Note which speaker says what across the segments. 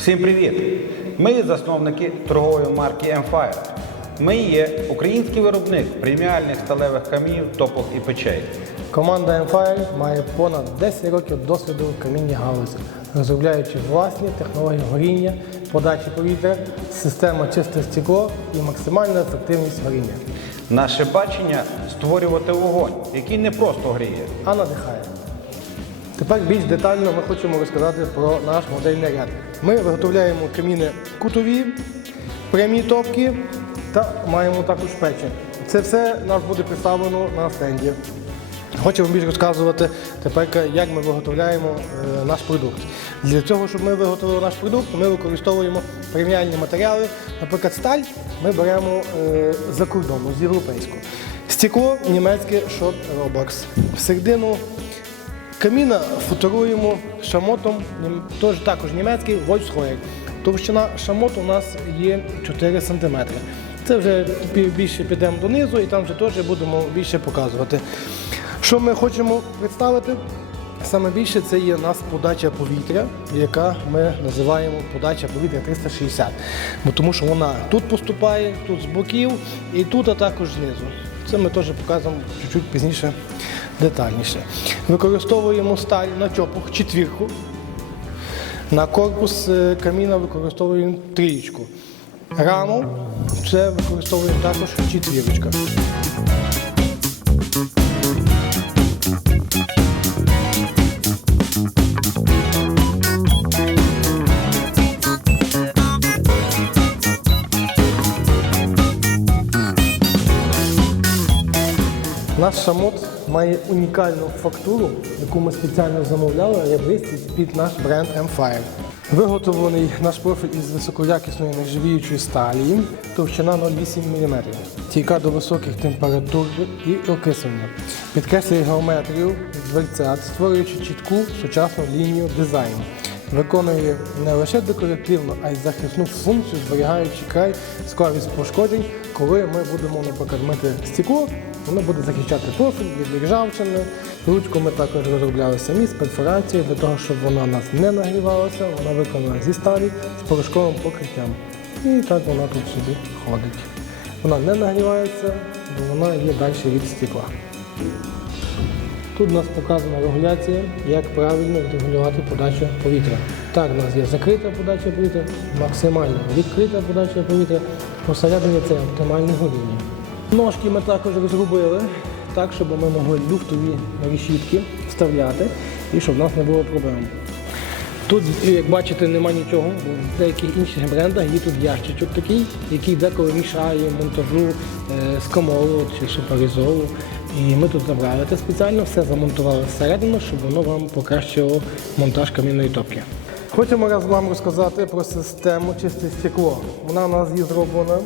Speaker 1: Всім привіт! Ми засновники торгової марки Empire. Ми є український виробник преміальних сталевих камінів, топок і печей.
Speaker 2: Команда Empire має понад 10 років досвіду в камінній галузі, розробляючи власні технології горіння, подачі повітря, система чисте стекло і максимальна ефективність горіння,
Speaker 1: Наше бачення створювати вогонь, який не просто гріє,
Speaker 2: а надихає. Тепер більш детально ми хочемо розказати про наш модельний ряд. Ми виготовляємо каміни кутові, прямі топки та маємо також печі. Це все нас буде представлено на стенді. Хочемо більш розказувати тепер, як ми виготовляємо е, наш продукт. Для цього, щоб ми виготовили наш продукт, ми використовуємо преміальні матеріали. Наприклад, сталь ми беремо е, за кордону, з європейського. Стекло німецьке Shot Robox. Середину каміна футуруємо шамотом, теж також німецький Volkswagen. Товщина шамоту у нас є 4 см. Це вже більше підемо донизу і там вже теж будемо більше показувати. Що ми хочемо представити? Саме більше це є у нас подача повітря, яка ми називаємо подача повітря 360. Бо тому що вона тут поступає, тут з боків і тут, а також знизу. Це ми теж показуємо чуть-чуть пізніше детальніше. Використовуємо сталь на чопух четвірку. На корпус е, каміна використовуємо трієчку. Раму це використовуємо також четвірочка. Наш шамот має унікальну фактуру, яку ми спеціально замовляли ребристість під наш бренд Empire. Виготовлений наш профіль із високоякісної нержавіючої сталі, товщина 0,8 мм, стійка до високих температур і окислення. Підкреслює геометрію дверцят, створюючи чітку сучасну лінію дизайну. Виконує не лише декоративну, а й захисну функцію, зберігаючи край скорість пошкоджень, коли ми будемо, наприклад, мити стекло, воно буде захищати профіль від ржавчини. Ручку ми також розробляли самі з перфорацією для того, щоб вона у нас не нагрівалася, вона виконана зі сталі з порошковим покриттям. І так вона тут собі ходить. Вона не нагрівається, бо вона є далі від стекла. Тут у нас показана регуляція, як правильно регулювати подачу повітря. Так, у нас є закрита подача повітря, максимально відкрита подача повітря. Посередині це оптимальне горіння. Ножки ми також розробили так, щоб ми могли люфтові решітки вставляти і щоб в нас не було проблем. Тут, як бачите, нема нічого, в деяких інших брендах є тут ящичок такий, який деколи мішає монтажу е, скамолу чи суперізолу. І ми тут забрали це спеціально, все замонтували всередину, щоб воно вам покращило монтаж камінної топки. Хочемо раз вам розказати про систему чисте стекло. Вона у нас є зроблена,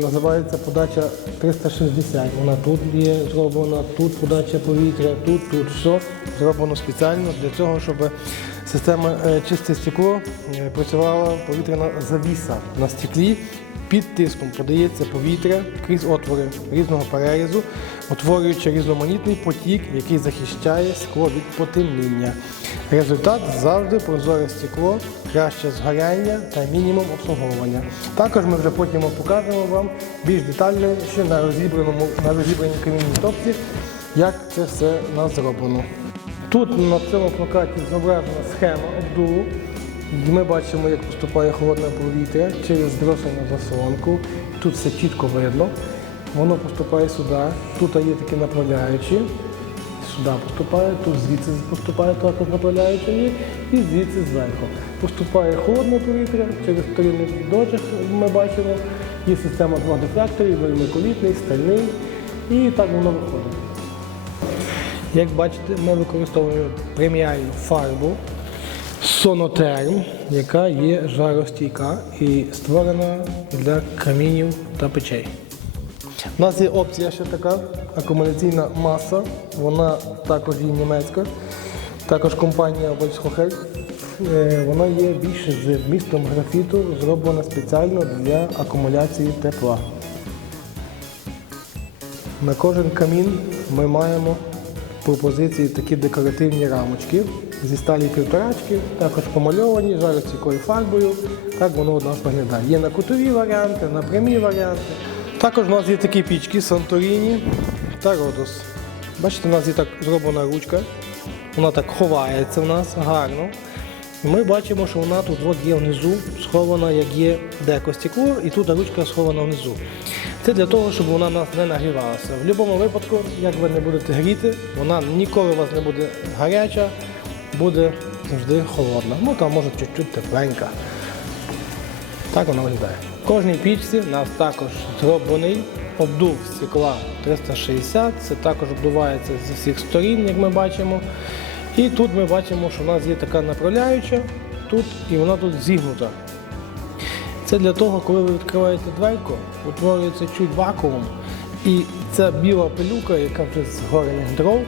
Speaker 2: називається подача 360. Вона тут є зроблена, тут подача повітря, тут, тут все зроблено спеціально для того, щоб система е, чисте стекло е, працювала повітряна завіса на стеклі. Під тиском подається повітря крізь отвори різного перерізу, утворюючи різноманітний потік, який захищає скло від потемніння. Результат завжди прозоре стекло, краще згоряння та мінімум обслуговування. Також ми вже потім покажемо вам більш детальніше на розібраному на розібраній камінній топці, як це все нас зроблено. Тут на цьому плакаті зображена схема обдуву. Ми бачимо, як поступає холодне повітря через дросельну заслонку. Тут все чітко видно. Воно поступає сюди. Тут є такі направляючі. Сюди поступає, тут звідси поступає також направляючі і звідси зверху. Поступає холодне повітря, через вторинний дочок ми бачимо. Є система двох дефлекторів, вермикулітний, стальний. І так воно виходить. Як бачите, ми використовуємо преміальну фарбу Сонотерм, яка є жаростійка і створена для камінів та печей. У нас є опція ще така акумуляційна маса, вона також є німецька, також компанія Volkswagen. Е, Вона є більше з вмістом графіту, зроблена спеціально для акумуляції тепла. На кожен камін ми маємо пропозиції такі декоративні рамочки зі сталі півторачки, також помальовані, жаростійкою фарбою. Так воно у нас виглядає. Є на кутові варіанти, на прямі варіанти. Також у нас є такі пічки Santorini та Rodos. Бачите, у нас є так зроблена ручка. Вона так ховається в нас гарно. Ми бачимо, що вона тут от є внизу схована, як є декостекло, і тут ручка схована внизу. Це для того, щоб вона нас не нагрівалася. В будь-якому випадку, як ви не будете гріти, вона ніколи у вас не буде гаряча, буде завжди холодна. Ну там може чуть-чуть тепленька. Так вона виглядає. В кожній пічці у нас також зроблений обдув стекла 360. Це також обдувається зі всіх сторін, як ми бачимо. І тут ми бачимо, що у нас є така направляюча тут, і вона тут зігнута. Це для того, коли ви відкриваєте дверку, утворюється чуть вакуум, і ця біла пилюка, яка вже з горених дров,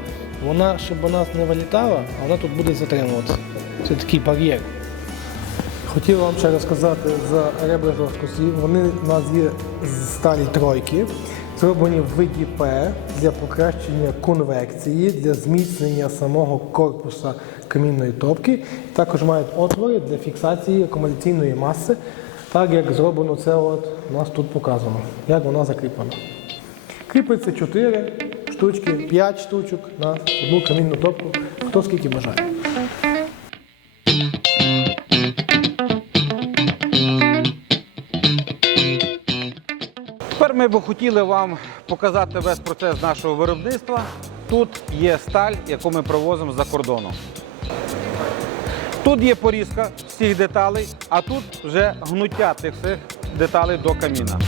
Speaker 2: вона, щоб вона не вилітала, а вона тут буде затримуватися. Це такий бар'єр. Хотів вам ще розказати за ребра жорсткості. Вони у нас є з сталі тройки, зроблені в виді П для покращення конвекції, для зміцнення самого корпуса камінної топки. Також мають отвори для фіксації акумуляційної маси, так як зроблено це от у нас тут показано, як вона закріплена. Кріпиться 4 штучки, 5 штучок на одну камінну топку, хто скільки бажає.
Speaker 1: Ми б хотіли вам показати весь процес нашого виробництва. Тут є сталь, яку ми привозимо з-за кордону. Тут є порізка всіх деталей, а тут вже гнуття тих всіх деталей до каміна.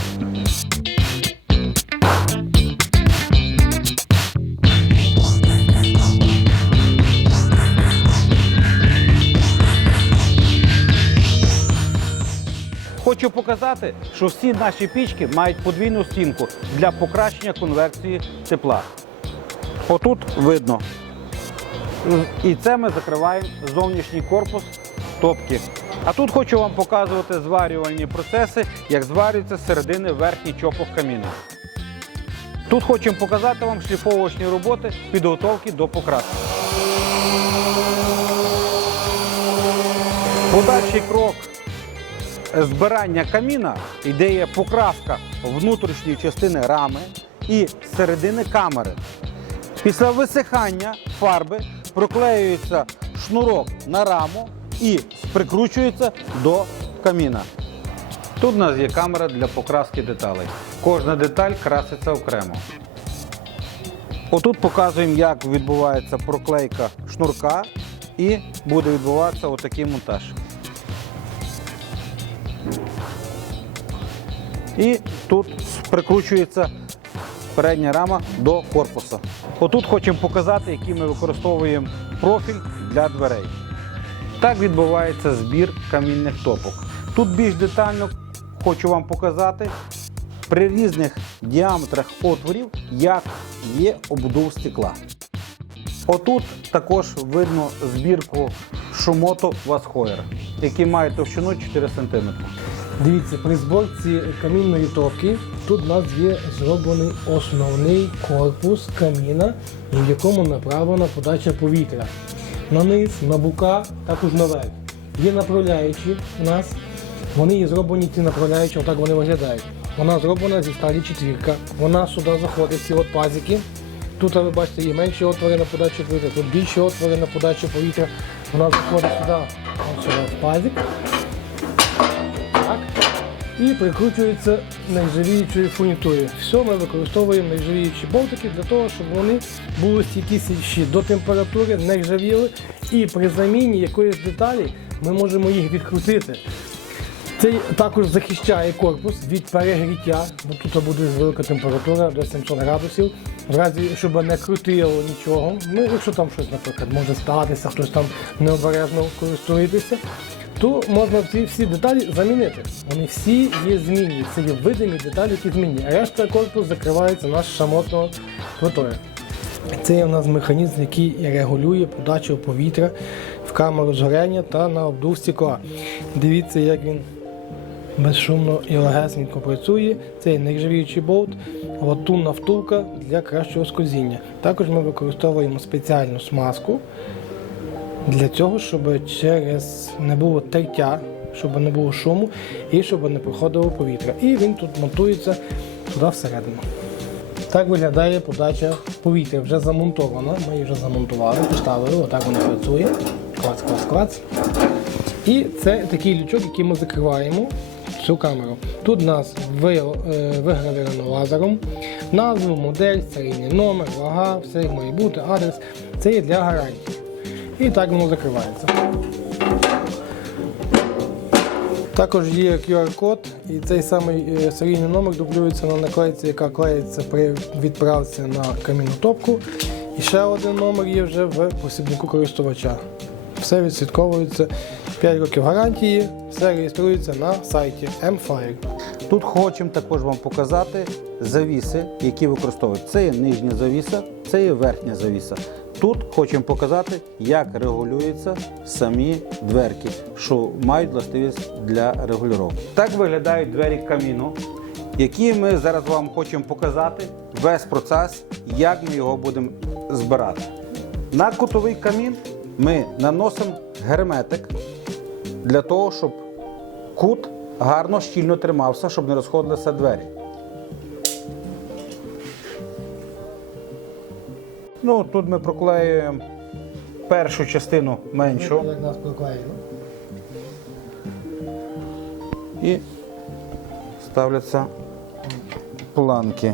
Speaker 1: Хочу показати, що всі наші пічки мають подвійну стінку для покращення конвекції тепла. Отут видно. І це ми закриваємо зовнішній корпус топки. А тут хочу вам показувати зварювальні процеси, як зварюється з середини верхній чопок каміна. Тут хочемо показати вам шліфовочні роботи підготовки до покраски. Подальший крок збирання каміна йде покраска внутрішньої частини рами і середини камери. Після висихання фарби проклеюється шнурок на раму і прикручується до каміна. Тут у нас є камера для покраски деталей. Кожна деталь краситься окремо. Отут показуємо, як відбувається проклейка шнурка і буде відбуватися отакий монтаж. І тут прикручується передня рама до корпуса. Отут хочемо показати, який ми використовуємо профіль для дверей. Так відбувається збір камінних топок. Тут більш детально хочу вам показати при різних діаметрах отворів, як є обдув стекла. Отут також видно збірку Шумото Васхойер, який має товщину 4 см.
Speaker 2: Дивіться, при зборці камінної топки тут у нас є зроблений основний корпус каміна, в якому направлена подача повітря. На низ, на бока, також наверх. Є направляючі у нас. Вони є зроблені ці направляючі, отак вони виглядають. Вона зроблена зі сталі четвірка. Вона сюди заходить ці от пазики. Тут ви бачите, є менші отвори на подачу повітря, тут більші отвори на подачу повітря. Вона заходить сюди, ось пазик. І прикручується нержавіючою фурнітурою. Все ми використовуємо нержавіючі болтики для того, щоб вони були стійкіші до температури, не ржавіли. І при заміні якоїсь деталі ми можемо їх відкрутити. Це також захищає корпус від перегріття, бо тут буде велика температура до 700 градусів. В разі, щоб не крутило нічого. Ну, якщо там щось, наприклад, може статися, хтось там необережно користуєтеся, то можна ці всі деталі замінити. Вони всі є змінні. Це є видимі деталі, які змінні. А решта корпус закривається наш шамотною плитою. Це є у нас механізм, який регулює подачу повітря в камеру згоряння та на обдув стекла. Дивіться, як він безшумно і легесенько працює. Це нержавіючий болт, латунна втулка для кращого скользіння. Також ми використовуємо спеціальну смазку для цього, щоб через не було тертя, щоб не було шуму і щоб не проходило повітря. І він тут монтується туди всередину. Так виглядає подача повітря. Вже замонтована. Ми її вже замонтували, поставили, отак вона працює. Клац, клац, клац. І це такий лючок, який ми закриваємо цю камеру. Тут у нас е, вигравировано лазером. Назву, модель, серійний номер, вага, все як має бути, адрес. Це є для гарантії. І так воно закривається. Також є QR-код, і цей самий е, серійний номер дублюється на наклейці, яка клеїться при відправці на камінну топку. І ще один номер є вже в посібнику користувача. Все відслідковується 5 років гарантії, все реєструється на сайті mFire.
Speaker 1: Тут хочемо також вам показати завіси, які використовують. Це є нижня завіса, це є верхня завіса. Тут хочемо показати, як регулюються самі дверки, що мають властивість для регулювання. Так виглядають двері каміну, які ми зараз вам хочемо показати весь процес, як ми його будемо збирати. На кутовий камін ми наносимо герметик для того, щоб кут гарно щільно тримався, щоб не розходилися двері. Ну, тут ми проклеюємо першу частину меншу
Speaker 2: Як нас проклеїли.
Speaker 1: і ставляться планки.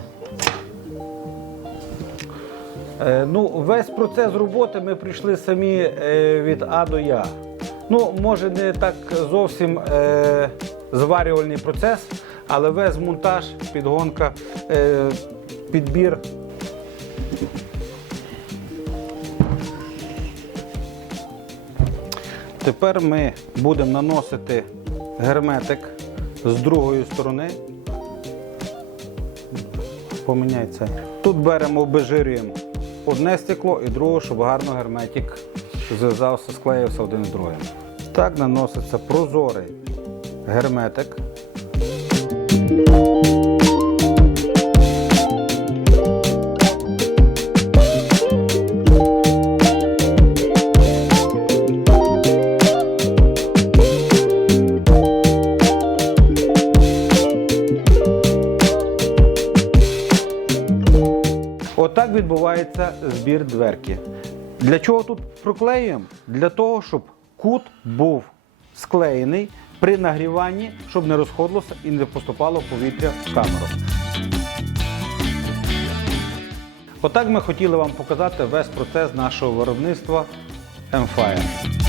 Speaker 1: Е, ну, весь процес роботи ми прийшли самі е, від А до Я. Ну, може, не так зовсім е, зварювальний процес, але весь монтаж, підгонка, е, підбір. Тепер ми будемо наносити герметик з другої сторони. Поміняй. Тут беремо, обезжирюємо одне стекло і друге, щоб гарно герметик зв'язався, склеївся один з другим. Так наноситься прозорий герметик. Відбувається збір дверки. Для чого тут проклеюємо? Для того, щоб кут був склеєний при нагріванні, щоб не розходилося і не поступало повітря в камеру. Отак ми хотіли вам показати весь процес нашого виробництва M-Fire.